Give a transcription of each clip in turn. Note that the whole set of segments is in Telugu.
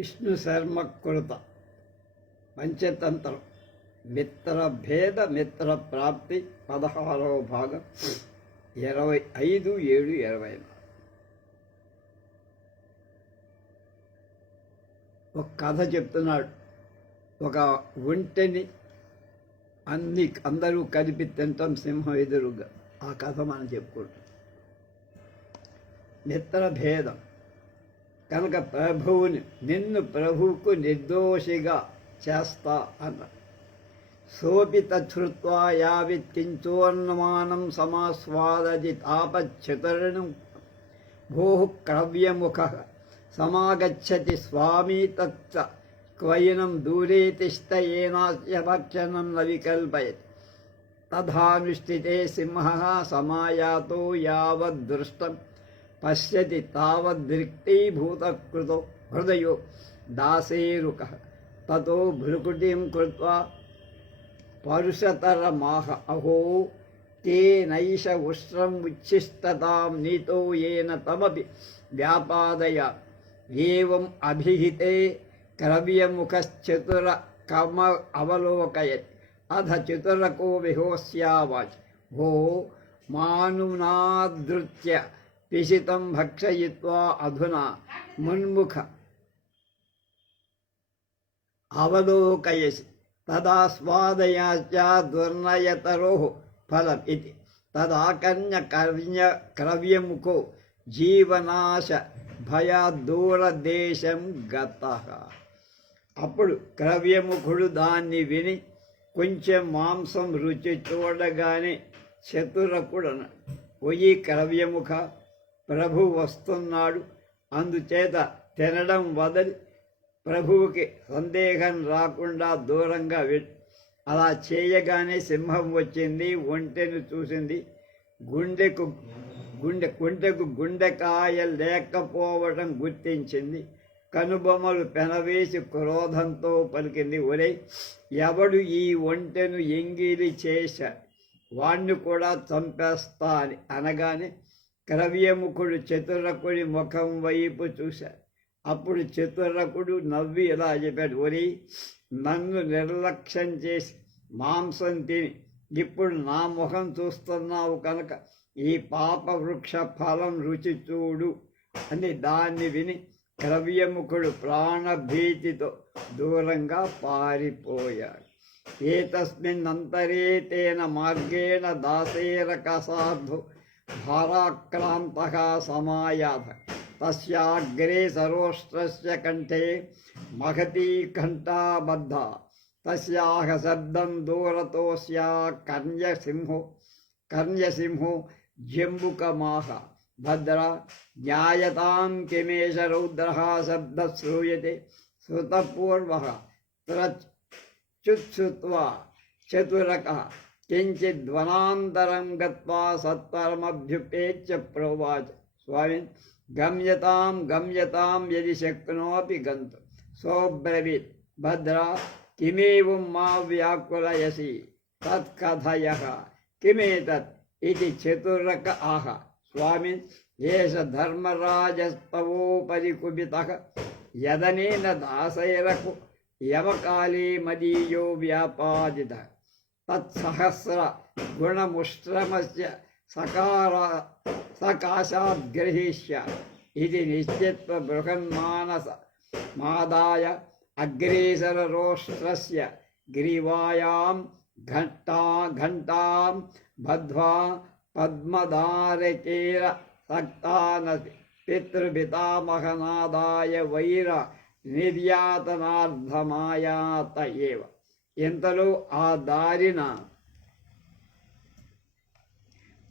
విష్ణు శర్మ కృత పంచతంత్రం మిత్రభేద మిత్ర ప్రాప్తి 16వ భాగం 25/7/20. ఒక కథ చెప్తున్నాడు. ఒక ఒంటెని అందరూ కలిపి తింటాం సింహం ఎదురుగా. ఆ కథ మనం చెప్పుకుంటాం. మిత్రభేదం కనుక నిన్ను ప్రభువుకు నిర్దోషిగా చేస్తా అన్న సోపిత శ్రుత్వా యావిత్ కించోన్మానం సమాస్వాదజి తాపచ్చతురణం భో క్రవ్యముఖ సమాగచ్చతి స్వామీ తచ్చ క్వయనం దూరే తిష్ట ఏనాస్య భక్షణం న వికల్పయతి తథానుష్ఠితే సింహః సమాయాతో యావద్దృష్టం పశ్యతి తావదృక్తీభూతకృతో హృదయో దాసేరుకః తతో భృకుటిం కృత్వా పరుషతరమాహ అహో తేనైష ఉష్ట్రం ఉచ్ఛిష్టతాం నీతో ఏన తమపి వ్యాపాదయ ఏవం అభిహితే క్రవ్యముఖశ్చతుర కమ అవలోకయతి అధ చతురకో విహోస్యావాచ భో మానునాదృత్య పిశితం భక్షయిత్వా అధునా మున్ముఖ అవలోకయసి తదాస్వాదయాచ దుర్నయతరో ఫలం ఇది తదాకర్ణ్య క్రవ్యముఖో జీవనాశ భయాదూరదేశం గతః. అప్పుడు క్రవ్యముఖుడు దాన్ని విని కొంచెం మాంసం రుచి చూడగానే చతురకుడన పోయి క్రవ్యముఖ ప్రభు వస్తున్నాడు, అందుచేత తినడం వదలి ప్రభువుకి సందేహం రాకుండా దూరంగా వెళ్ళి. అలా చేయగానే సింహం వచ్చింది, ఒంటెను చూసింది. కుంటెకు గుండెకాయ లేకపోవడం గుర్తించింది. కనుబొమ్మలు పెనవేసి క్రోధంతో పలికింది, ఒరే ఎవడు ఈ ఒంటెను ఎంగిలి చేశా వాణ్ణి కూడా చంపేస్తా అని అనగానే క్రవ్యముఖుడు చతురకుడి ముఖం వైపు చూశాడు. అప్పుడు చతురకుడు నవ్వి ఇలా చెప్పాడు, ఒరి నన్ను నిర్లక్ష్యం చేసి మాంసం తిని ఇప్పుడు నా ముఖం చూస్తున్నావు కనుక ఈ పాప వృక్ష ఫలం రుచి చూడు అని దాన్ని విని క్రవ్యముఖుడు ప్రాణభీతితో దూరంగా పారిపోయాడు. ఏతస్మిన్నంతరే తేన మార్గేణ దాసేరకసాధు భారాక్రాంతః సమాయాత తస్యాగ్రే సరోష్ట్రస్య కంఠే మహతీ ఘంటాబద్ధ తస్యాహ శబ్దం దూరతోస్యా కర్ణ్యసింహో జంబుకమాహ భద్ర జ్ఞాయతాం కిమేష రౌద్రః శబ్ద శ్రూయతే శ్రుతపూర్వః చుత్సుత్వా చతురకః కించిద్వనాంతరం గత్వా సత్వరమభ్యుపేత్య ప్రోవాచ స్వామి గమ్యతాం యది శక్నోపి గంతుం సోబ్రవీత్ భద్ర కిమేవం మా వ్యాకులయసి తత్కథయః కిమేతత్ ఇది చతురక ఆహ స్వామి ఏష ధర్మరాజస్తవోపరి కుపితః యదనేన దాసైరకు యమకాలే మదీయో వ్యాపాదితః తత్సహస్ర గుణముష్ట్రమస్య సకాశాద్గ్రహీష్య ఇది నిశ్చిత్వ బృహన్మానస మాదాయ అగ్రేసరరోష్ట్రస్య గ్రీవాయాం ఘంటాం బద్ధ్వా పద్మధారకేర సక్తానసి పితృపితామహనాదాయ వైర నిర్యాతనార్థమాయాత ఏవ. ఇంతలో ఆ దారిన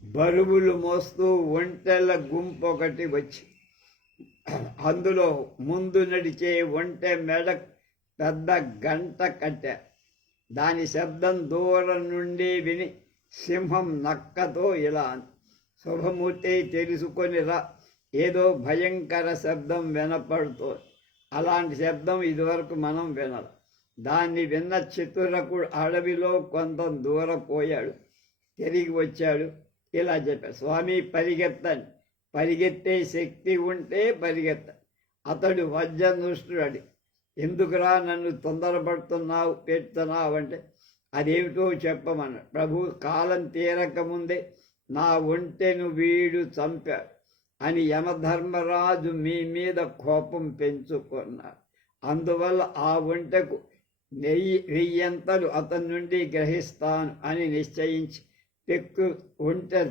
బరువులు మోస్తూ ఒంటెల గుంపు ఒకటి వచ్చి అందులో ముందు నడిచే ఒంటె మెడ పెద్ద గంట కట్టారు. దాని శబ్దం దూరం నుండి విని సింహం నక్కతో ఇలా శుభమూర్తి తెలుసుకొని రా, ఏదో భయంకర శబ్దం వినపడుతోంది. అలాంటి శబ్దం ఇదివరకు మనం వినాల. దాన్ని విన్న చతురకుడు అడవిలో కొంత దూరం పోయాడు. తిరిగి వచ్చాడు. ఇలా చెప్పాడు, స్వామి పరిగెత్తండి, పరిగెత్తే శక్తి ఉంటే పరిగెత్తండి. అతడు వజ్రనుష్ఠుడు. ఎందుకురా నన్ను పెడుతున్నావు అంటే అదేమిటో చెప్పమన్నాడు. ప్రభు, కాలం తీరకముందే నా ఒంటెను వీడు చంపాడు అని యమధర్మరాజు మీ మీద కోపం పెంచుకున్నాడు. అందువల్ల ఆ ఒంటెకు 1000 అతని నుండి గ్రహిస్తాను అని నిశ్చయించి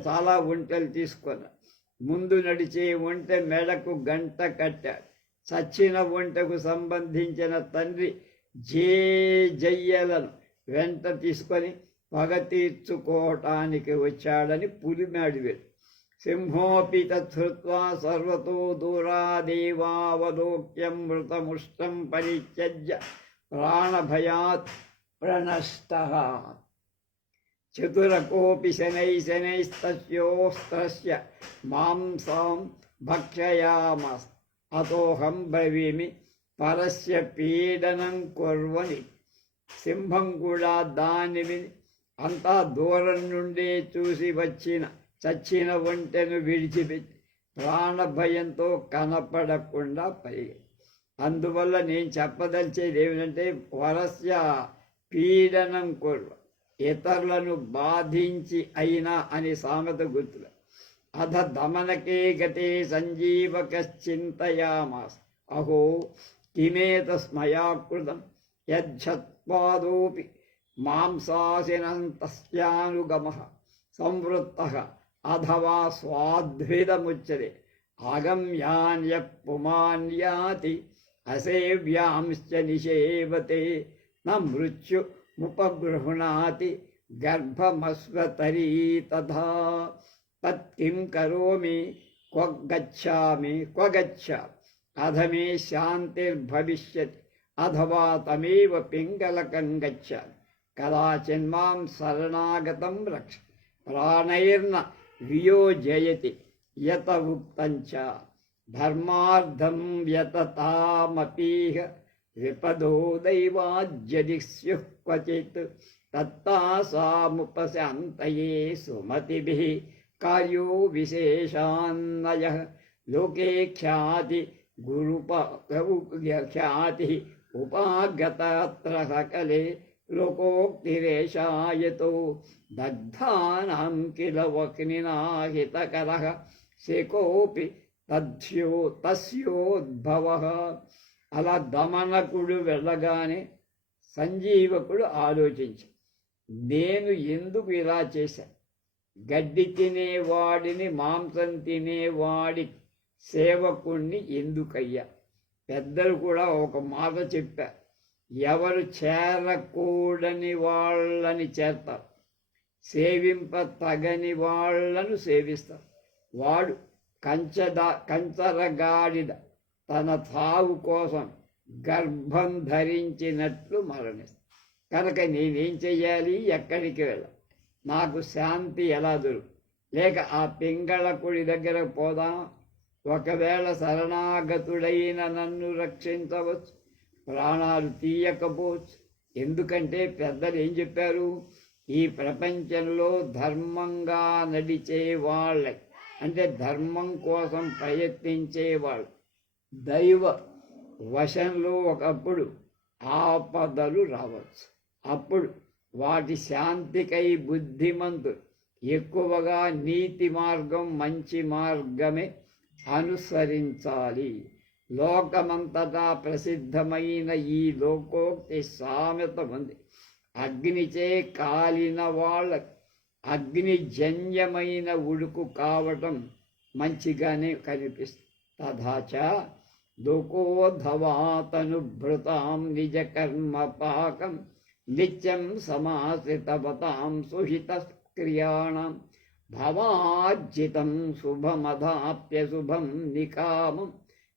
చాలా ఒంటెలు తీసుకున్నాడు. ముందు నడిచే ఒంటె మెడకు గంట కట్టాడు. చచ్చిన ఒంటెకు సంబంధించిన తండ్రి జయ్యలను వెంట తీసుకొని పగ తీర్చుకోవటానికి వచ్చాడని పులిమాడి వెళ్ళి సింహోపి తృత్వా సర్వతో దూరాదేవావలోక్యం మృతముష్టం పరిత్యజ్య ప్రాణభయాత్ ప్రణష్టః చతురకోపి శనైస్తస్యోస్త్రస్య మాంసం భక్షయామస్ అతోహం బ్రవీమి పరస్య పీడనం కుర్వని. సింహం కూడా దాని అంతా దూరం నుండే చూసి చచ్చిన ఒంటెను విడిచిపెట్టి ప్రాణభయంతో కనపడకుండా పరిగెత్తి. అందువల్ల నేను చెప్పదలిచేది ఏమిటంటే వరస్య పీడనం కుర్వ, ఇతరులను బాధించి అయినా అని సామెత గుర్తులు. అధ దమనకే గతే సంజీవకశ్చింతయామాస్ అహో కిమేతస్మయాకృతం యజ్జత్పాదోపి మాంసాసినంతస్యానుగమః సంవృత్తః అథవా స్వాద్భిదముచ్యతే ఆగమ్యాన్య పుమాన్యాతి అసేవ్యాంశ్చ నిషేవతే న మృత్యుముపగృహ్ణాతి గర్భమస్వతరీ తథా తత్కిం కరోమి క్వ గచ్ఛామి అధమే శాంతిర్భవిష్యతి అథవా తమేవ పింగళకం గచ్ఛామి కదాచిన్మాం శరణాగతం రక్ష ప్రాణైర్న వియోజయతి యత ఉక్తంచ ధర్మార్థం వ్యతతామపీహ విపదో దైవాజ్యది స్యుః క్వచిత్ తత్తాసాముపశాంతయే సుమతిభిః కార్యో విశేషాన్నయః లోకే ఖ్యాతి ఖ్యాతి ఉపాగతత్ర సకలే లోకోక్తిరేషాయతో దగ్ధానాం కిల వక్నినా హితకరః శకోపి తస్యోద్భవః. అలా దమనకుడు వెళ్ళగానే సంజీవకుడు ఆలోచించి, నేను ఎందుకు ఇలా చేశాను? గడ్డి తినేవాడిని మాంసం తినేవాడి సేవకుణ్ణి ఎందుకయ్యా? పెద్దలు కూడా ఒక మాట చెప్పారు, ఎవరు చేరకూడని వాళ్ళని చేరతారు, సేవింప తగని వాళ్లను సేవిస్తారు. వాడు కంచరగాడిద తన తావు కోసం గర్భం ధరించినట్లు మరణిస్తాడు. కనుక నేనేం చెయ్యాలి? ఎక్కడికి వెళ్ళాలి? నాకు శాంతి ఎలా దొరుకు? లేక ఆ పింగళకుడి దగ్గర పోదాం? ఒకవేళ శరణాగతుడైన నన్ను రక్షించవచ్చు, ప్రాణాలు తీయకపోవచ్చు. ఎందుకంటే పెద్దలు ఏం చెప్పారు? ఈ ప్రపంచంలో ధర్మంగా నడిచే వాళ్ళకి, అంటే ధర్మం కోసం ప్రయత్నించే వాళ్ళు దైవ వశంలో ఒకప్పుడు ఆపదలు రావచ్చు. అప్పుడు వాటి శాంతికై బుద్ధిమంతులు ఎక్కువగా నీతి మార్గం, మంచి మార్గమే అనుసరించాలి. లోకమంతటా ప్రసిద్ధమైన ఈ లోకోక్తి సామెత ఉంది. అగ్నిచే కాలిన వాళ్ళకి అగ్నిజన్యమైన ఉడుకు కావటం మంచిగానే కనిపిస్తుంది. తథాచ లోకోధవాతనుభృతాం నిజ కర్మ పాకం నిత్యం సమాశ్రితవతాం సుహిత క్రియాణం భవాజ్జితం శుభమధాప్యశుభం నికామం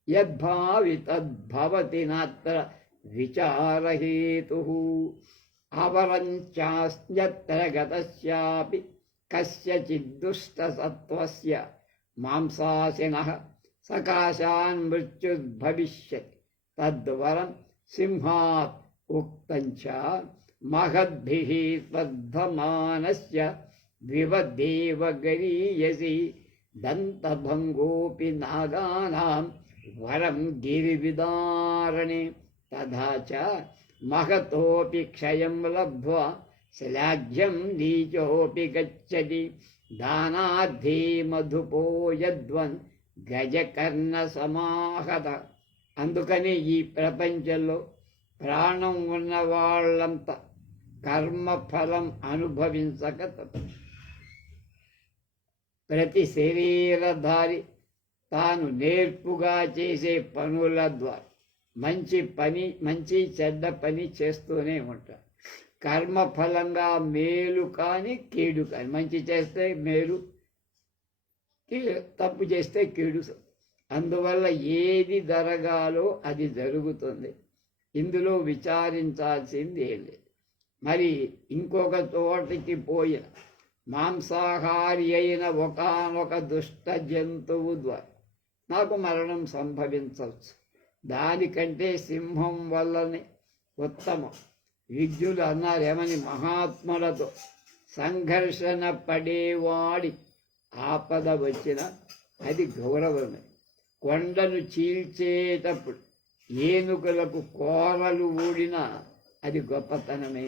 యద్భావి తద్భవతి నాత్ర విచారహేతుః అవరంచాస్యత్ర గతస్యాపి కస్యచిద్దుష్టసత్వస్య మాంసాసినః సకాశాన్ మృత్యుర్భవిష్యతి తద్వరం సింహాత్ ఉక్తంచ మహద్భిః త్వద్ధమానస్య వివదేవ గరీయసి దంతభంగోపి నాగానాం వరం గిరివిదారణే తథా చ మహతోపి క్షయం లబ్ధ్వా శ్లాఘ్యం నీచోపి గచ్చతి దానార్థీ మధుపో యద్వన్ గజకర్ణ సమాహత. అందుకని ఈ ప్రపంచంలో ప్రాణం ఉన్న వాళ్ళంతా కర్మఫలం అనుభవించక తప్పదు. ప్రతి శరీరధారి తాను నేర్పుగా చేసే పనుల ద్వారా మంచి చెడ్డ పని చేస్తూనే ఉంటాడు. కర్మఫలంగా మేలు కానీ కీడు కానీ, మంచి చేస్తే మేలు, తప్పు చేస్తే కీడు. అందువల్ల ఏది జరగాలో అది జరుగుతుంది. ఇందులో విచారించాల్సింది ఏం లేదు. మరి ఇంకొక చోటికి పోయిన మాంసాహారి అయిన ఒకానొక దుష్ట జంతువు ద్వారా నాకు మరణం సంభవించవచ్చు. దానికంటే సింహం వల్లనే ఉత్తమం. విజ్ఞులు అన్నారు ఏమని, మహాత్ములతో సంఘర్షణ పడేవాడి ఆపద వచ్చిన అది గౌరవమే. కొండను చీల్చేటప్పుడు ఏనుగులకు కోరలు ఊడినా అది గొప్పతనమే.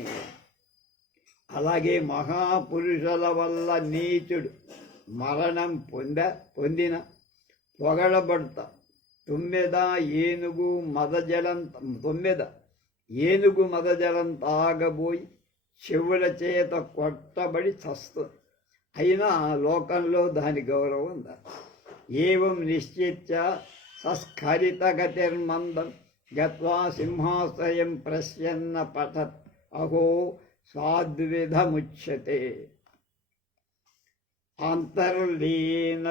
అలాగే మహాపురుషుల వల్ల నీచుడు మరణం పొందిన పొగడబడతా. ఏనుగు మదజలం తాగబోయి చెవుల చేత కొట్టబడి చస్తుంది. అయినా లోకంలో దాని గౌరవం ఉందా? ఏవం నిశ్చిత్య సస్ఖలితగతిర్మందం గత్వా సింహాశ్రయం ప్రశ్యన్న పఠత్ అహో స్వాద్విధముచ్యతే. అంతర్లీన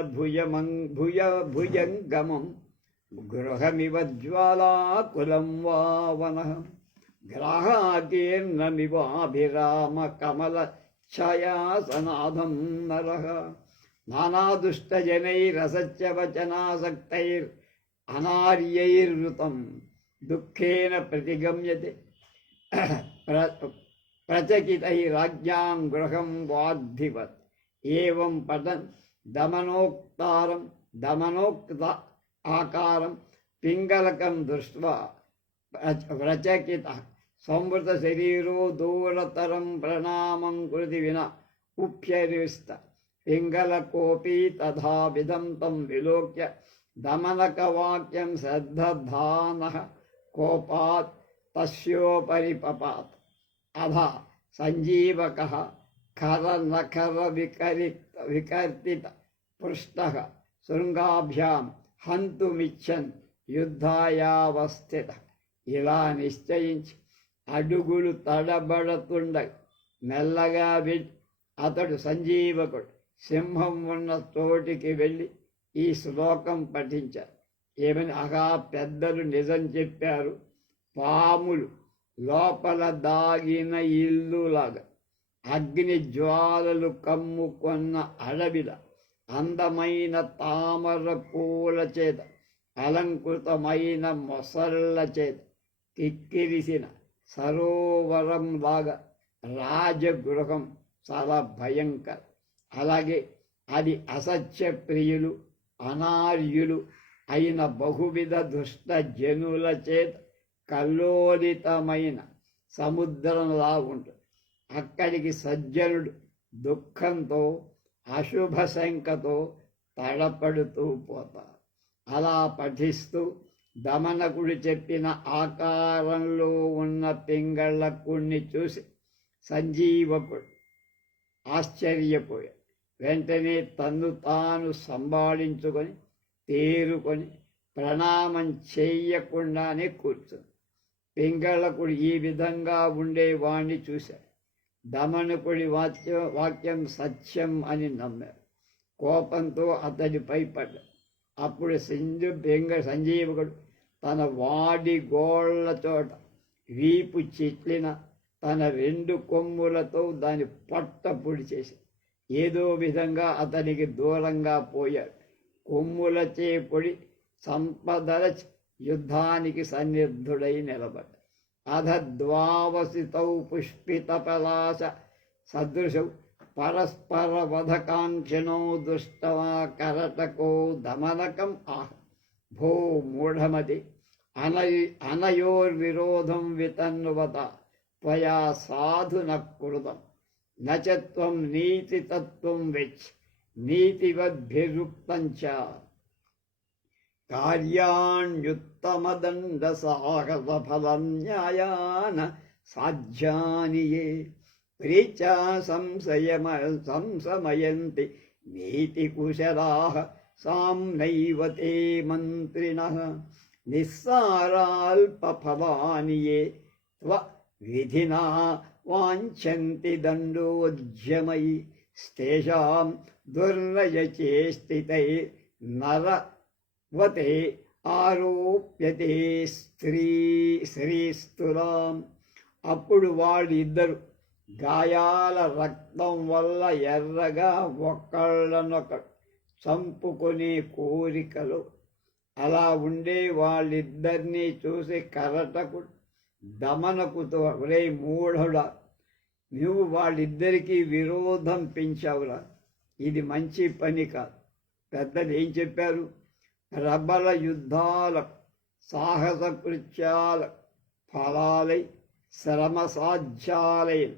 భుజంగమం గృహమివ జ్వాలాకులం వా వనః గ్రాహాకీర్ణమివాభిరామ కమల ఛాయాసనాథం నరః నానాదుష్టజనైరసత్యవచనాసక్తైర్ అనార్యైర్వృతం దుఃఖేన ప్రతిగమ్యతే ప్రచకితైరాజ్ఞాం గృహం వాద్ధివత్. ఏవం పఠన్ దమనోక్త ఆకారం పింగళకం దృష్ట్వా ప్రచకిత సంవృత శరీరో దూరతరం ప్రణామం కృతి వినా ఉప్యరిస్త. పింగళకోపి తథావిధం తం విలోక్య దమనకవాక్యం శ్రద్ధానః కోపాత్ తస్యోపరి పపాత్. అధా సంజీవకః ఖరనఖర వికర్తిత పృష్టః శృంగాభ్యాం హంతుమిచ్చన్ యుద్ధాయావస్థిత. ఇలా నిశ్చయించి అడుగులు తడబడుతుండగా మెల్లగా వెళ్ళి అతడు సంజీవకుడు సింహం ఉన్న చోటికి వెళ్ళి ఈ శ్లోకం పఠించారు. ఏమని? అగా పెద్దలు నిజం చెప్పారు. పాములు లోపల దాగిన ఇల్లులాగా, అగ్ని జ్వాలలు కమ్ముకొన్న అడవిలా, అందమైన తామర పూల చేత అలంకృతమైన మొసళ్ళ చేత కిక్కిరిసిన సరోవరం లాగా రాజగృహం చాలా భయంకరం. అలాగే అది అసత్య ప్రియులు అనార్యులు అయిన బహువిధ దుష్ట జనుల చేత కల్లోలితమైన సముద్రంలా ఉంటుంది. అక్కడికి సజ్జనుడు దుఃఖంతో అశుభ శంకతో తడపడుతూ పోతారు. అలా పఠిస్తూ దమనకుడు చెప్పిన ఆకారంలో ఉన్న పింగళకుణ్ణి చూసి సంజీవకుడు ఆశ్చర్యపోయాడు. వెంటనే తన్ను తాను సంభాళించుకొని తేరుకొని ప్రణామం చెయ్యకుండానే కూర్చుంది. పింగళకుడు ఈ విధంగా ఉండేవాణ్ణి చూశాడు. దమనకుడి వాక్యం సత్యం అని నమ్మారు. కోపంతో అతడిపై పడ్డాడు. అప్పుడు సంజీవకుడు తన వాడి గోళ్ల చోట వీపు చిట్లిన తన 2 కొమ్ములతో దాని పొట్ట పొడి చేసి ఏదో విధంగా అతనికి దూరంగా పోయాడు. కొమ్ములచే పొడి సంపదల యుద్ధానికి సన్నిధుడై నిలబడ్డాడు. అధద్వావసితౌ పుష్పిత పలాశ సదృశౌ పరస్పర వధకాంక్షిణో దుష్టవా కరటకో దమనకం ఆహ. భో మూఢమతి, అనయోర్విరోధం వితన్వత త్వయా సాధు నృతం నచత్వం నీతితత్వం వెచ్ నీతివద్భిరుక్తం చ కార్యాణ్యుత్తమదండసాహసఫలం న్యాయాన సాధ్యాని యే ప్రీత్యా సంశమయంతి నీతికుశలాః సామ్నైవ తే మంత్రిణః నిస్సారాల్పఫలాని యే త్వ విధినా వాంఛन्ति దండోద్యమయి స్తేషాం దుర్నయచేష్టితై నరవతే ఆరోప్యతే శ్రీస్తులాం. అప్పుడు వాళ్ళిద్దరు గాయాల రక్తం వల్ల ఎర్రగా ఒకళ్ళనొకరు చంపుకునే కోరికలు. అలా ఉండే వాళ్ళిద్దరినీ చూసి కరటకుడు దమనకుతో, ఒరే మూఢుడా, నువ్వు వాళ్ళిద్దరికీ విరోధం పెంచావురా, ఇది మంచి పని కాదు. పెద్దలు ఏం చెప్పారు? ప్రబల యుద్ధాల సాహస కృత్యాల ఫలాలై శ్రమ సాధ్యాలైన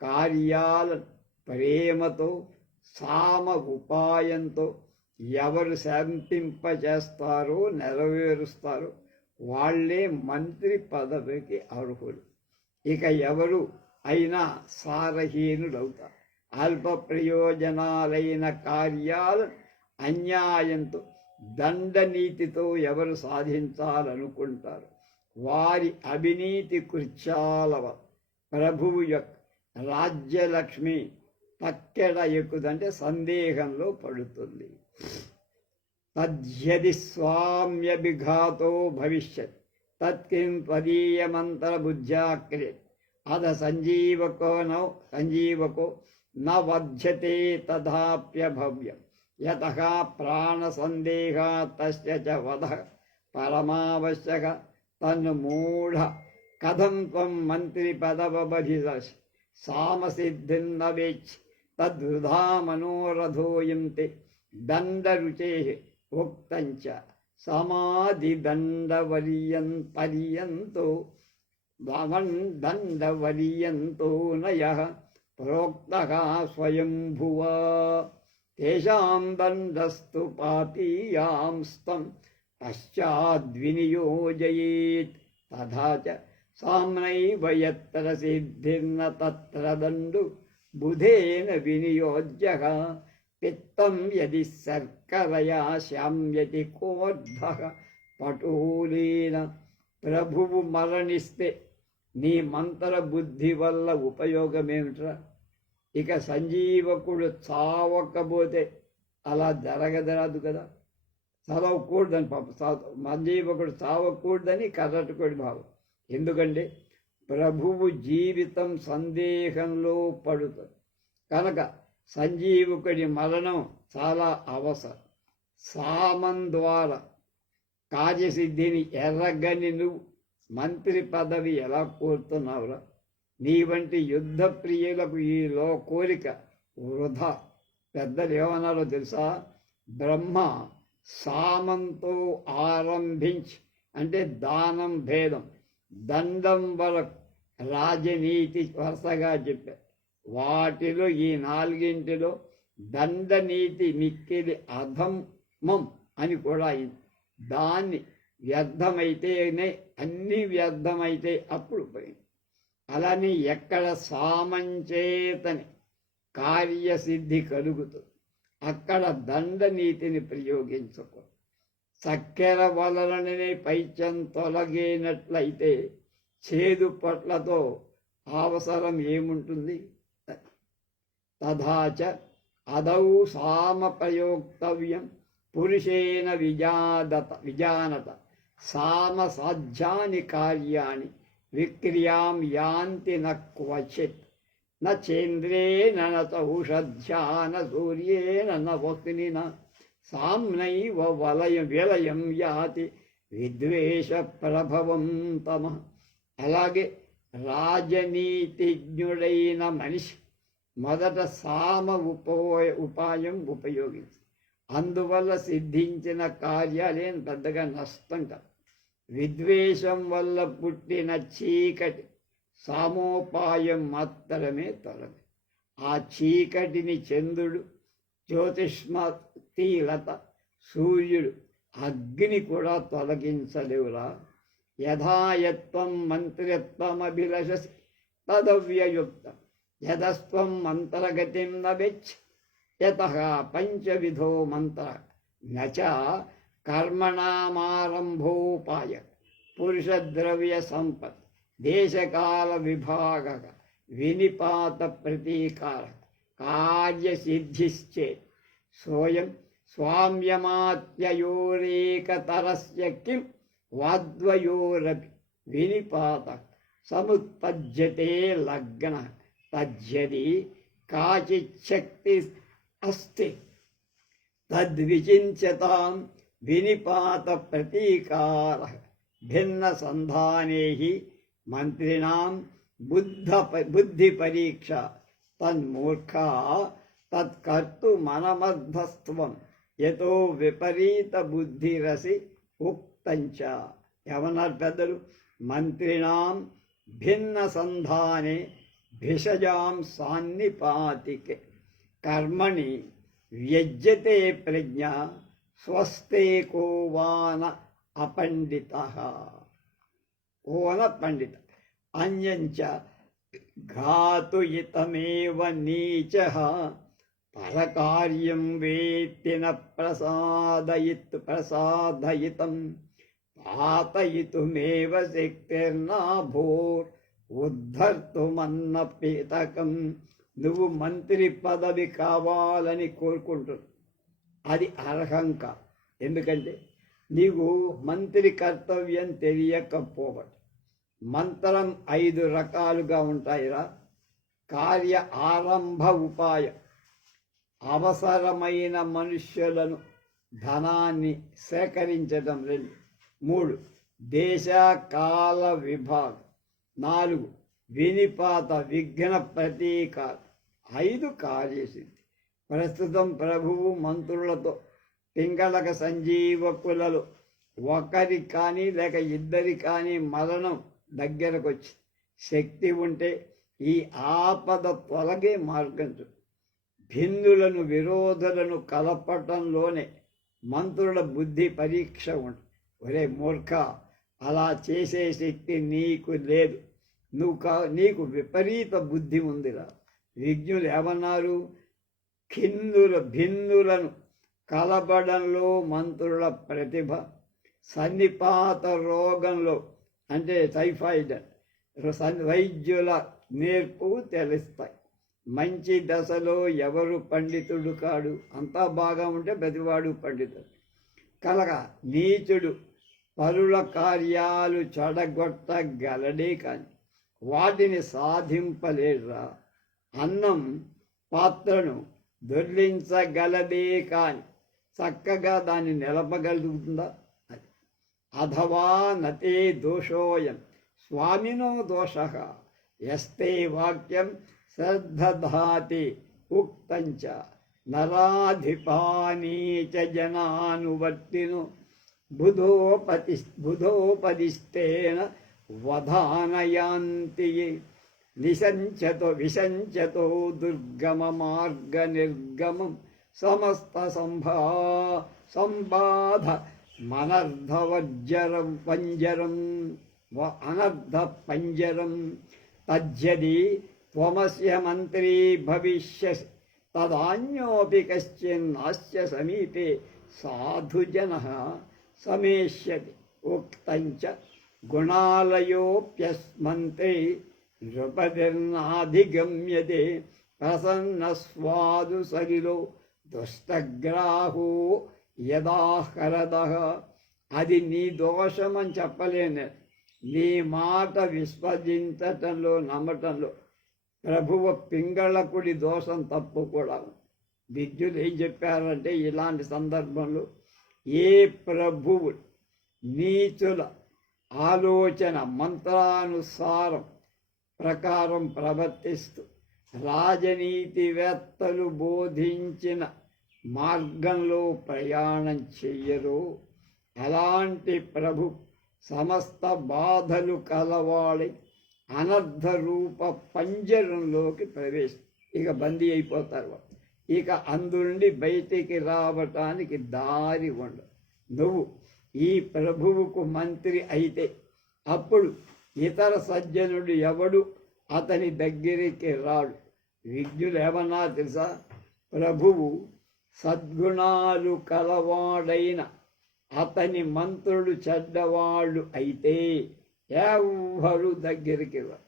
కార్యాలను ప్రేమతో సామ ఉపాయంతో ఎవరు శాంతింపజేస్తారో నెరవేరుస్తారో వాళ్లే మంత్రి పదవికి అర్హులు. ఇక ఎవరు అయినా సారహీనులవుతారు. అల్ప ప్రయోజనాలైన కార్యాలను అన్యాయంతో దండనీతితో ఎవరు సాధించాలనుకుంటారు వారి అవినీతి కృత్యాల ప్రభువు యొక్క రాజ్యలక్ష్మి తక్కెడ ఎక్కుదంటే సందేహంలో పడుతుంది. తద్యది స్వామ్యభిఘాతో భవిష్యత్ తత్కిం త్వదీయమంతరబుద్ధ్యాక్రియే అధ సంజీవకో న వధ్యతే తథాప్యభవ్యం యతః ప్రాణసందేహాత్ తస్య చ వధః పరమావశ్యక తన్మూఢ కథం త్వం మంత్రి పదవబధిదసి సామసిద్ధిం న వేచ్ఛి తద్వృధా మనోరథోయం తే దండరుచేః ఉక్తం చ దండవర్యంతో నయః ప్రోక్తః స్వయంభువా తేషాం దండస్తు పాపీయాంస్తం పశ్చాద్వినియోజయేత్ తథా చ సామ్నైవ యత్ర సిద్ధిర్న తత్ర దండు బుధేన వినియోజ్యః పిత్తం యది శర్కరయా శామ్యతి కోర్ధః పటూలీన. ప్రభువు మరణిస్తే నీ మంత్ర బుద్ధి వల్ల ఉపయోగమేమిట్రా? ఇక సంజీవకుడు చావకపోతే అలా జరగదరాదు కదా. చదవకూడదని సంజీవకుడు చావకూడదని కర్రటకుడి భావం. ఎందుకంటే ప్రభువు జీవితం సందేహంలో పడుతుంది కనుక సంజీవకుడి మరణం చాలా అవసరం. సామం ద్వారా కార్యసిద్ధిని ఎర్రగని నువ్వు మంత్రి పదవి ఎలా కోరుతున్నావురా? నీ వంటి యుద్ధ ప్రియులకు ఈలో కోరిక వృధా. పెద్దలు ఏమన్నారో తెలుసా? బ్రహ్మ సామంతో ఆరంభించి అంటే దానం భేదం దండం వరకు రాజనీతి వరుసగా చెప్పారు. వాటిలో ఈ నాలుగింటిలో దండనీతి మిక్కిలి అధమం అని కూడా అయింది. దాన్ని వ్యర్థమైతేనే అన్ని వ్యర్థమైతే అప్పుడు పోయింది. అలానే ఎక్కడ సామంచేతని కార్యసిద్ధి కలుగుతుంది అక్కడ దండనీతిని ప్రయోగించకూడదు. చక్కెర వలననే పైత్యం తొలగినట్లయితే చేదు పట్లతో అవసరం ఏముంటుంది? తథాచ అదౌ సామ ప్రయోక్తవ్యం పురుషేణ విజానత సామ సాధ్యాని కార్యాణి విక్రియాం యాంతి న క్వచిత్ న చంద్రేణ న ఔషధ్యాన సూర్యేణ న వహ్నిన సామ్నైవ విలయం యాతి విద్వేష ప్రభవం తమ. అలాగే రాజనీతిజ్ఞుడైన మనిషి మొదట సామ ఉపాయం ఉపయోగించి అందువల్ల సిద్ధించిన కార్యాలేం పెద్దగా నష్టం కాదు. విద్వేషం వల్ల పుట్టిన చీకటి సామోపాయం మాత్రమే తొలగి. ఆ చీకటిని చంద్రుడు, జ్యోతిష్మతీలత, సూర్యుడు, అగ్ని కూడా తొలగించలేవురా. యథాయత్వం మంత్రిత్వమభిలషసి తదవ్యయుక్తం యతస్త్వం మంత్రగతిం నవెచ్చ యతః పంచవిధో మంత్ర నచ కర్మణామారంభోపాయ పురుషద్రవ్య సంపత్ దేశకాల విభాగక వినిపాత ప్రతీకార కార్యసిద్ధిశ్చేత్ సోయం స్వామ్యమాత్యయోరేకతరస్య కిం వాద్వయోరపి వినిపాత సముత్పద్యతే లగ్న తజ్యది కాచిచ్చక్తి అస్తి తద్విచించతాం వినిపాత ప్రతీకార భిన్న సంధానే మంత్రిణాం బుద్ధి పరీక్ష తన్మూర్ఖా తత్కర్తుమనమర్థస్త్వం యతో విపరీత బుద్ధిరసి ఉక్తంచ. ఏమన్నారు పెద్దలు? మంత్రిణాం భిన్న సంధానే భిషజాం సాన్నిపాతికే కర్మణి వ్యజ్యతే ప్రజ్ఞ స్వస్తే కోవాన అపండిత. ఓన పండిత అన్యంచ ఘాతుయితమేవ నీచః పరకార్యం వేత్తి న ప్రసాదయితం పాతయితుమేవ శక్తిర్నాభోర్ ఉద్ధర్తుమన్న పీతకం. నువ్వు మంత్రి పదవి కావాలని కోరుకుంటున్నావు, అది అర్హం కాదు. ఎందుకంటే నీవు మంత్రి కర్తవ్యం తెలియకపోవడం. మంత్రం 5 రకాలుగా ఉంటాయిరా. కార్య ఆరంభ ఉపాయం, అవసరమైన మనుష్యులను ధనాన్ని సేకరించడం 2. 3 దేశ కాల విభాగం. 4 వినిపాత విఘ్న ప్రతీకార. 5 కార్యసిద్ధి. ప్రస్తుతం ప్రభువు మంత్రులతో పింగళక సంజీవకులలో ఒకరి కానీ లేక ఇద్దరి కానీ మరణం దగ్గరకు వచ్చి శక్తి ఉంటే ఈ ఆపద తొలగే మార్గం చూడు. భిన్నులను విరోధులను కలపటంలోనే మంత్రుల బుద్ధి పరీక్ష ఉంటుంది. ఒరే మూర్ఖ, అలా చేసే శక్తి నీకు లేదు. నీకు విపరీత బుద్ధి ఉందిరా. విజ్ఞులు ఏమన్నారు? భిన్నులను కలపడంలో మంత్రుల ప్రతిభ, సన్నిపాత రోగంలో అంటే టైఫాయిడ్ వైద్యుల నేర్పు తెలుస్తాయి. మంచి దశలో ఎవరు పండితుడు కాడు, అంతా బాగా ఉంటే ప్రతివాడు పండితుడు. కలగా నీచుడు పరుల కార్యాలు చెడగొట్టగలడే కానీ వాటిని సాధింపలేడురా. అన్నం పాత్రను దొర్లించగలదే కానీ చక్కగా దాన్ని నిలపగలుగుతుందా? అది అథవా నతే దోషోయం స్వామినో దోష యస్తే వాక్యం శ్రద్ధధాతి ఉక్తంచ నరాధిపానీ చ జనానువర్తిను బుధోపదిష్టేన వధానయాంతి విశంచతో దుర్గమ మార్గ నిర్గమం సమస్త సంబాధ మనర్ధవజ్జరం పంజరం అనర్ధ పంజరం తజ్జది త్వమస్య మంత్రీ భవిష్యసి తదాన్యోపి కశ్చిన్నాస్య సమీపే సాధుజనః సమేష్యతి ఉక్తంచ గుణాలయోప్యస్మంత్రీ నృపతిర్నాధిగమ్యతే ప్రసన్నస్వాదు సలిలో దుష్టగ్రాహో యదాహరదః. అది నీ దోషమని చెప్పలేను. నీ మాట విశ్వసించటంలో నమ్మటంలో ప్రభువు పింగళకుడి దోషం తప్పు కూడా. విద్యులు ఏం చెప్పారంటే ఇలాంటి సందర్భంలో ఏ ప్రభువు నీచుల ఆలోచన మంత్రానుసారం ప్రకారం ప్రవర్తిస్తూ రాజనీతివేత్తలు బోధించిన మార్గంలో ప్రయాణం చెయ్యరు, అలాంటి ప్రభు సమస్త బాధలు కలవాడి అనర్థ రూప పంజరంలోకి ఇక బందీ అయిపోతారు వాళ్ళు. ఇక అందుండి బయటికి రావటానికి దారి ఉండదు. నువ్వు ఈ ప్రభువుకు మంత్రి అయితే అప్పుడు ఇతర సజ్జనుడు ఎవడు అతని దగ్గరికి రాడు. విజ్ఞులు ఏమన్నా తెలుసా? ప్రభువు సద్గుణాలు కలవాడైన అతని మంత్రులు చెడ్డవాళ్ళు అయితే ఎవ్వరు దగ్గరికి రా.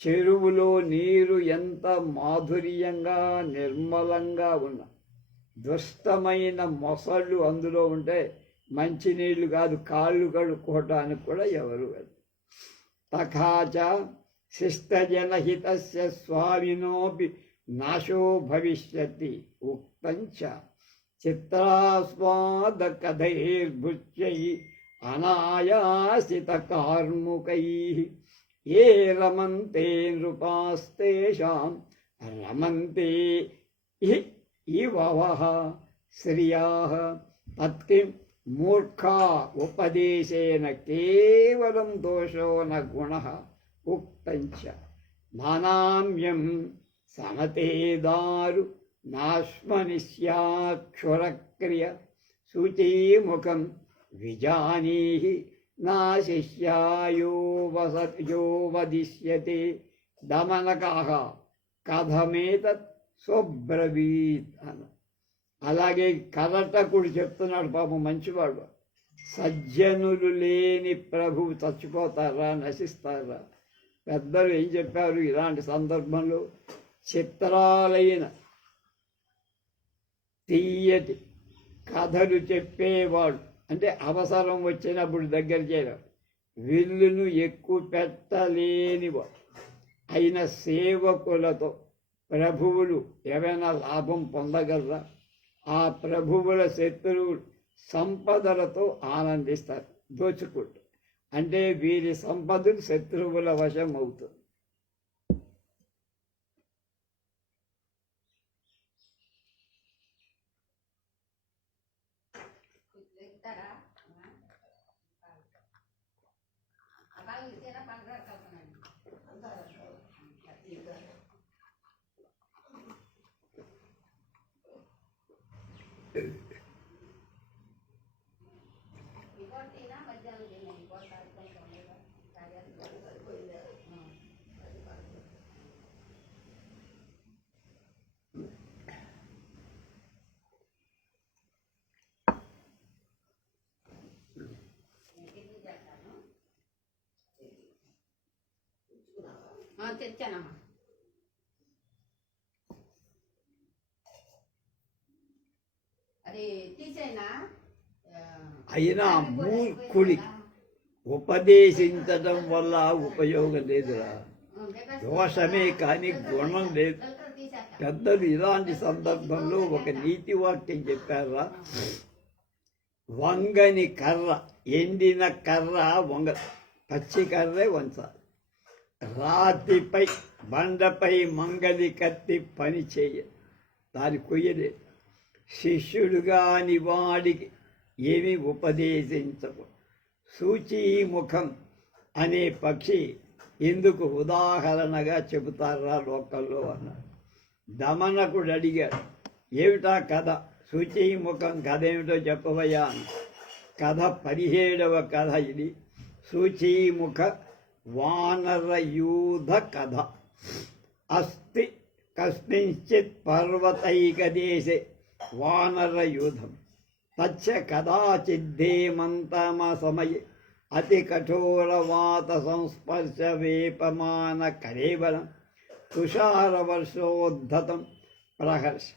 చెరువులో నీరు ఎంత మాధుర్యంగా నిర్మలంగా ఉన్న దుష్టమైన మొసళ్ళు అందులో ఉంటే మంచినీళ్ళు కాదు, కాళ్ళు కడుక్కోవటానికి కూడా ఎవరు వెళ్ళరు. తఖాచ శిష్టజనహితస్య స్వామినోపి నాశో భవిష్యతి ఉక్తంచ చిత్రాస్వాద కథైర్భుత్యై అనాయాసిత కార్ముకై ఏ రమంతే నృపాస్తేషాం రమంతే ఇవవః శ్రియాః తత్కిం మూర్ఖా ఉపదేశేన కేవలం దోషో న గుణః ఉక్తంచ నానామ్యం సమతేదారు నాశ్మనిష్యాక్షురక్రియ శుచీముఖం విజానీహి నాశిష్యాయో వదిష్యతే దమనకాః కథమేతత్ స్వబ్రవీత్ అన్న. అలాగే కరటకుడు చెప్తున్నాడు, పాపం మంచివాడు. సజ్జనులు లేని ప్రభువు చచ్చిపోతారా, నశిస్తారా? పెద్దలు ఏం చెప్పారు ఇలాంటి సందర్భంలో? చిత్రాలైన తీయటి కథలు చెప్పేవాడు, అంటే అవసరం వచ్చినప్పుడు దగ్గర చేయడం, విల్లును ఎక్కువ పెట్టలేనివాడు అయిన సేవకులతో ప్రభువులు ఏమైనా లాభం పొందగలరా? ఆ ప్రభువుల శత్రువులు సంపదలతో ఆనందిస్తారు, దోచుకుంటూ. అంటే వీరి సంపదలు శత్రువుల వశం అవుతుంది. తెచ్చానమ్మా. అది తీసేనా? అయినా మూర్ఖుడి ఉపదేశించడం వల్ల ఉపయోగం లేదురా. దోషమే కానీ గుణం లేదు. పెద్దలు ఇలాంటి సందర్భంలో ఒక నీతి వాక్యం చెప్పారా? వంగని కర్ర, ఎండిన కర్ర వంగ, పచ్చి కర్రే వంచాలి. రాతిపై బండపై మంగలి కత్తి పని చేయ, దాని కొయ్యలేదు. శిష్యుడుగాని వాడికి ఏమి ఉపదేశించకు. సూచీముఖం అనే పక్షి ఎందుకు ఉదాహరణగా చెబుతారా లోకల్లో అన్నాడు. దమనకుడు అడిగాడు, ఏమిటా కథ? సూచీముఖం కథ ఏమిటో చెప్పవయ్యా అన్న. కథ 17వ కథ ఇది. సూచీముఖ వానరయూధ కథ. అస్తి కస్మించిత్ పర్వతైకదేశే వానరయూధం తచ్చ కదాచిద్ధేమంతమ సమయే అతి కఠోరవాత సంస్పర్శ వేపమాన కరేవలం తుషారవర్షోద్ధతం ప్రహర్ష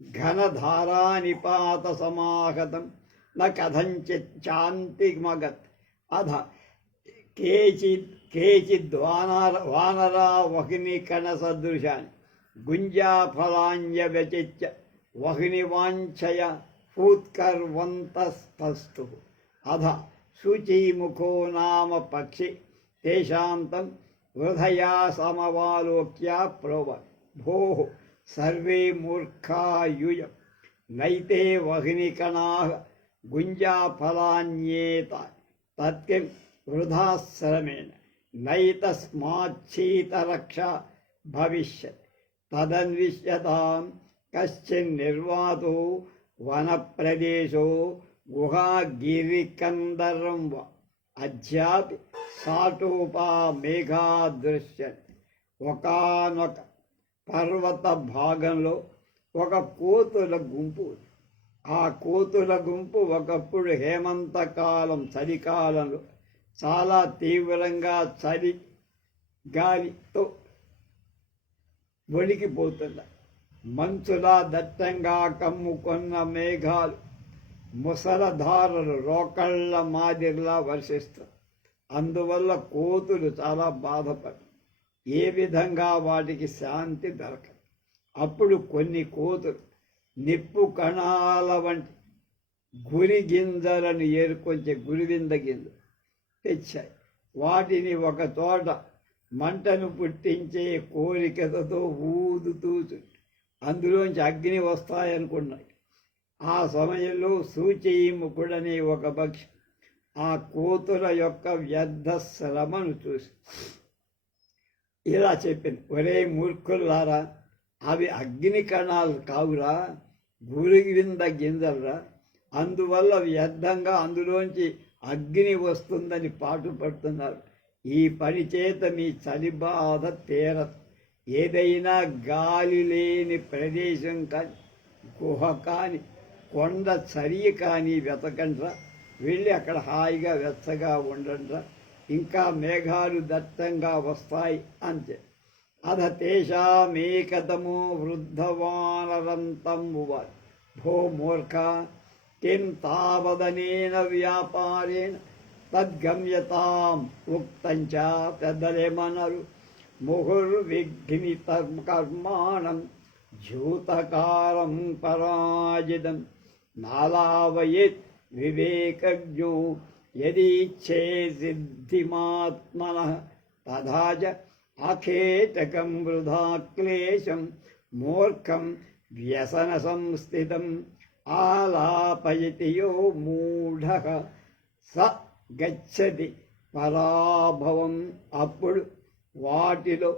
ఘనధారానిపాత సమాహతం న కథంచిత్ శాంతిమగత్ అధ కేచిద్వానరా వహ్ని కణసదృశాన్ని గుంజాఫలాన్యవ్యచిత్య వహ్నివాంఛయ ఫూత్కర్వంతస్తస్తు అధ శుచీముఖో నామ పక్షి తేషాం తం హృదయా సమవాలోక్య ప్రోవ భోః సర్వే మూర్ఖా యూయం నైతే వహ్నికణాః గుంజాఫలాన్యేత తత్కిం వృధాశ్రమేణ నైతస్మాచ్చీతరక్ష భవిష్యత్ తదన్విష్యతాం కశ్చిన్నిర్వాతో వనప్రదేశో గుహాగిరికందరం వా అద్యాపి సాటోపా మేఘాదృశ్యత్. ఒకానొక పర్వత భాగంలో ఒక కోతుల గుంపు. ఆ కోతుల గుంపు ఒకప్పుడు హేమంతకాలం చలికాలంలో చాలా తీవ్రంగా చలి గాలితో వణికిపోతుంది. మంచులా దట్టంగా కమ్ముకున్న మేఘాలు ముసలధారలు రోకళ్ళ మాదిరిలా వర్షిస్తారు. అందువల్ల కోతులు చాలా బాధపడి ఏ విధంగా వాటికి శాంతి దొరకదు. అప్పుడు కొన్ని కోతులు నిప్పు కణాల వంటి గురి గింజలను ఏరుకొంచే గురివింద గింజలు తెచ్చాయి. వాటిని ఒక చోట మంటను పుట్టించే కోరికతో ఊదుతూ అందులోంచి అగ్ని వస్తాయనుకున్నాయి. ఆ సమయంలో సూచీముఖుడనే ఒక పక్షి ఆ కోతుల యొక్క వ్యర్థ శ్రమను చూసి ఇలా చెప్పింది, ఒరే మూర్ఖులారా, అవి అగ్ని కణాలు కావురా, గురివింద గింజలరా. అందువల్ల వ్యర్థంగా అందులోంచి అగ్ని వస్తుందని పాటుపడుతున్నారు. ఈ పని చేత మీ చలి బాధ తీరదు. ఏదైనా గాలి లేని ప్రదేశం కానీ, గుహ కానీ, కొండ చర్య కానీ వెతకండ్రా. వెళ్ళి అక్కడ హాయిగా వెచ్చగా ఉండండ్రా. ఇంకా మేఘాలు దట్టంగా వస్తాయి అంతే. అధ తేషామేకతమో వృద్ధవానరంతం ఉవాచ భో మూర్ఖ కిం తావదనేన వ్యాపారేణ తద్గమ్యతాం ఉక్తంచ. పెద్దలేమన్నారు, ముహుర్విఘ్ని కర్మాణం జ్యూతకారం పరాజితం నాలావయేత్ వివేకజ్ఞో యదీచ్ఛే సిద్ధిమాత్మనః తథా చ అఖేటకం వృధా క్లేశం మూర్ఖం వ్యసన సంస్థితం ఆలాపయతి యో మూఢః స గచ్చతి పరాభవం. అప్పుడు వాటిలో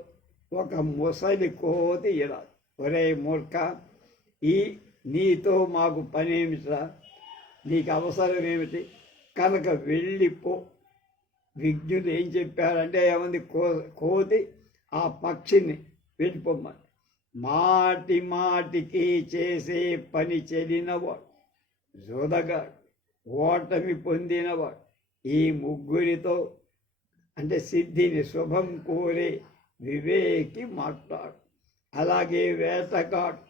ఒక ముసలి కోతి ఇలా, ఒరే మూర్ఖ, నీతో మాకు పనేమిట్రా, నీకు అవసరం ఏమిటి, కనుక వెళ్ళిపో. విజ్ఞులు ఏం చెప్పారంటే, ఏమంది, కోతి ఆ పక్షిని వెళ్ళిపోమ్మని. మాటి మాటికి చేసే పని చెడినవాడు, జోదగాడు, ఓటమి పొందినవాడు, ఈ ముగ్గురితో అంటే సిద్ధిని శుభం కోరే వివేకి మాట్లాడు. అలాగే వేటగాడు,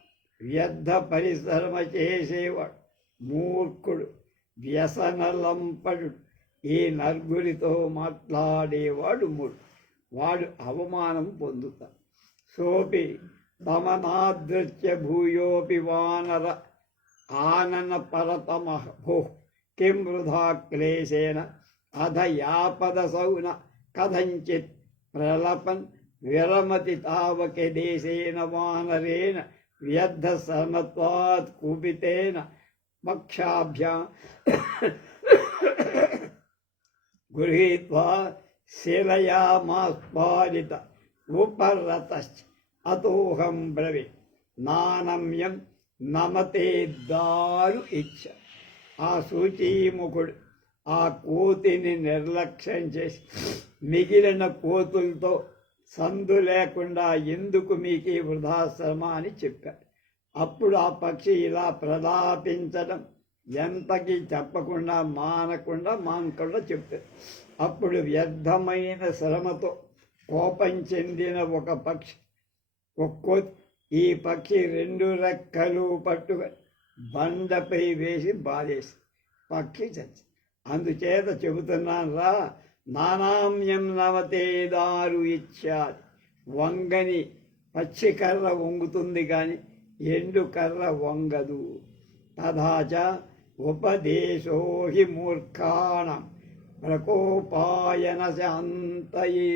వ్యర్థ పరిశ్రమ చేసేవాడు, మూర్ఖుడు, వ్యసనలంపడు, ఈ నలుగురితో మాట్లాడేవాడు మూడు. వాడు అవమానం పొందుతాడు. సోపి తమనాదృత్య భూయోపి వానర ఆనన పరతమః భో కిం వృధా క్లేశేన అధ యాపదసౌన కథంచిత్ ప్రలపన్ విరమతి తావకే దేశేన వానరేణ వ్యర్థ సమత్వాత్ కుపితేన పక్షాభ్యాం గృహీత్వా శిలయామాస్పాదిత ఉపరతశ్చ అతోహం బ్రవే నానమ్యం నమతే దారు ఇచ్చ. ఆ సూచీముఖుడు ఆ కోతిని నిర్లక్ష్యం చేసి మిగిలిన కోతులతో సందు లేకుండా ఎందుకు మీకు వృధాశ్రమ అని చెప్పాడు. అప్పుడు ఆ పక్షి ఇలా ప్రలాపించడం ఎంతకి చెప్పకుండా మానకుండా చెప్తాడు. అప్పుడు వ్యర్థమైన శ్రమతో కోపం చెందిన ఒక పక్షి, ఈ పక్షి రెండు రెక్కలు పట్టుకొని బండపై వేసి బాధేసి పక్షి చచ్చి. అందుచేత చెబుతున్నాను రా, నానామ్యం నవతే దారు ఇచ్చాది. వంగని పచ్చి కర్ర వంగుతుంది కానీ ఎండు కర్ర వంగదు. తథాచ ఉపదేశో హి మూర్ఖాణం ప్రకోపాయన శాంతయే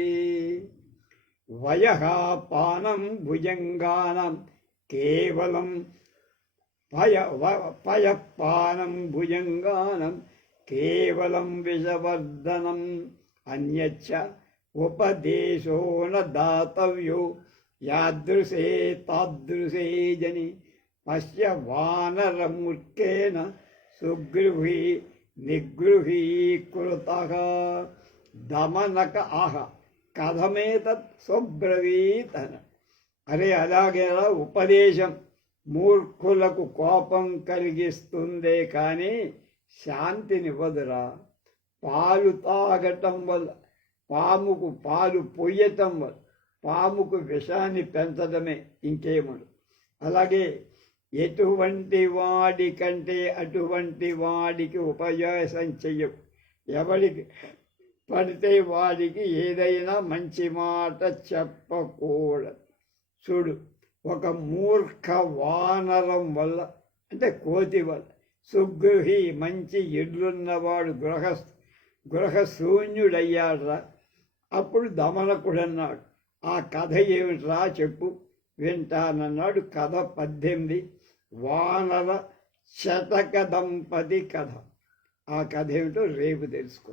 వయః పానం భుజంగానం కేవలం పయపానం భుజంగానం కేవలం విషవర్ధనం అన్యచ్చ ఉపదేశో న దాతవ్యో యాదృశే తాదృశే జని పశ్య వానరమూర్ఖేన సుగృహీ నిగృహీకృతః దమనక ఆహ కథమేతత్ స్వబ్రవీత్ అన. అరే అలాగేలా ఉపదేశం మూర్ఖులకు కోపం కలిగిస్తుందే కానీ శాంతినివ్వదురా. పాలు తాగటం వల్ల, పాముకు పాలు పొయ్యటం వల్ల పాముకు విషాన్ని పెంచడమే, ఇంకేముండదు. అలాగే ఎటువంటి వాడి కంటే అటువంటి వాడికి ఉపన్యాసం చెయ్యకు. ఎవరికి పడితే వాడికి ఏదైనా మంచి మాట చెప్పకూడదు. చూడు, ఒక మూర్ఖ వానరం వల్ల, అంటే కోతి వల్ల, సుగృహి మంచి ఇడ్లున్నవాడు గృహశూన్యుడయ్యాడురా. అప్పుడు దమనకుడు అన్నాడు, ఆ కథ ఏమిట్రా చెప్పు, వింటానన్నాడు. కథ 18 వానర శతక దంపతి కథ. ఆ కథ ఏమిటో రేపు తెలుసుకో.